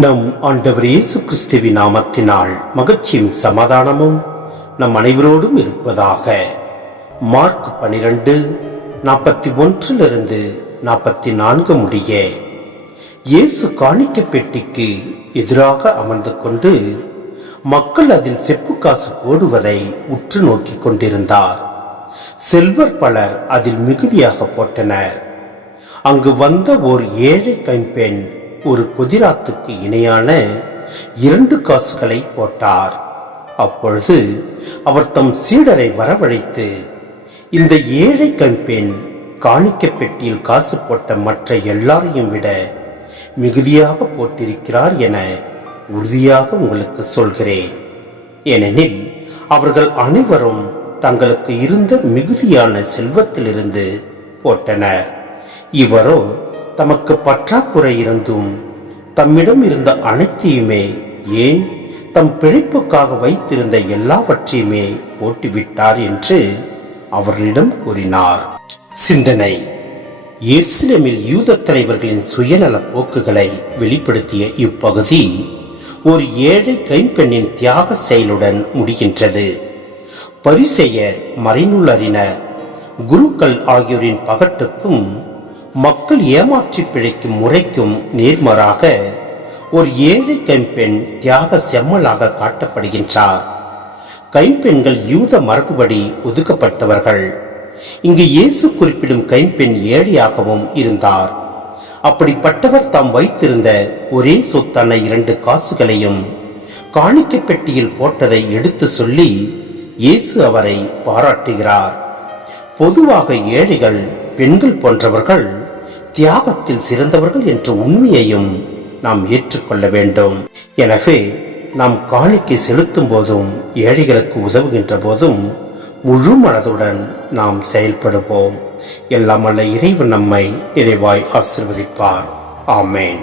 நம் ஆண்டவர் இயேசு கிறிஸ்துவி நாமத்தினால் மகிழ்ச்சியும் சமாதானமும் நம் அனைவரோடும் இருப்பதாக. மார்க் பனிரெண்டு நாற்பத்தி ஒன்றிலிருந்து நாற்பத்தி நான்கு முடிய. இயேசு காணிக்க பெட்டிக்கு எதிராக அமர்ந்து கொண்டு மக்கள் அதில் செப்பு காசு போடுவதை உற்று நோக்கிக் கொண்டிருந்தார். செல்வர் பலர் அதில் மிகுதியாக போட்டனர். அங்கு வந்த ஓர் ஏழை கைம்பெண் ஒரு குதிராத்துக்கு இணையான இரண்டு காசுகளை போட்டார். அப்பொழுது அவர் தம் சீடரை வரவழைத்து இந்த ஏழை கம்பெண் காணிக்க பெட்டியில் காசு போட்ட மற்ற எல்லாரையும் விட மிகுதியாக போட்டிருக்கிறார் என உறுதியாக உங்களுக்கு சொல்கிறேன். ஏனெனில் அவர்கள் அனைவரும் தங்களுக்கு இருந்த மிகுதியான செல்வத்திலிருந்து போட்டனர். இவரோ தமக்கு பற்றாக்குறை இருந்தும் தம்மிடம் இருந்த அனைத்தையுமே ஏன் தம் பிழைப்புக்காக வைத்திருந்த எல்லாவற்றையுமே ஓட்டிவிட்டார் என்று அவர்களிடம் கூறினார். சிந்தனை. எர்சிலமில் யூத தலைவர்களின் சுயநல போக்குகளை வெளிப்படுத்திய இப்பகுதி ஒரு ஏழை கைம்பெண்ணின் தியாக செயலுடன் முடிகின்றது. பரிசெயர் மறைநூலறிஞர் குருக்கள் ஆகியோரின் பகட்டுக்கும் மக்கள் ஏமாற்றி பிழைக்கும் முறைக்கும் நேர்மாறாக ஒரு ஏழை கைம்பெண் தியாக செம்மலாக காட்டப்படுகின்றார். கைம்பெண்கள் யூத மரபுபடி ஒதுக்கப்பட்டவர்கள். இங்கு இயேசு குறிப்பிடும் கைம்பெண் ஏழையாகவும் இருந்தார். அப்படிப்பட்டவர் தாம் வைத்திருந்த ஒரே சொத்தான இரண்டு காசுகளையும் காணிக்க பெட்டியில் போட்டதை எடுத்து சொல்லி இயேசு அவரை பாராட்டுகிறார். பொதுவாக ஏழைகள் பெண்கள் போன்றவர்கள் தியாகத்தில் சிறந்தவர்கள் என்ற உண்மையையும் நாம் ஏற்றுக்கொள்ள வேண்டும். எனவே நாம் காணிக்கை செலுத்தும் போதும் ஏழைகளுக்கு உதவுகின்ற போதும் முழு மனதுடன் நாம் செயல்படுவோம். எல்லாம் அல்ல இறைவன் நம்மை நிறைவாய் ஆசிர்வதிப்பார். ஆமேன்.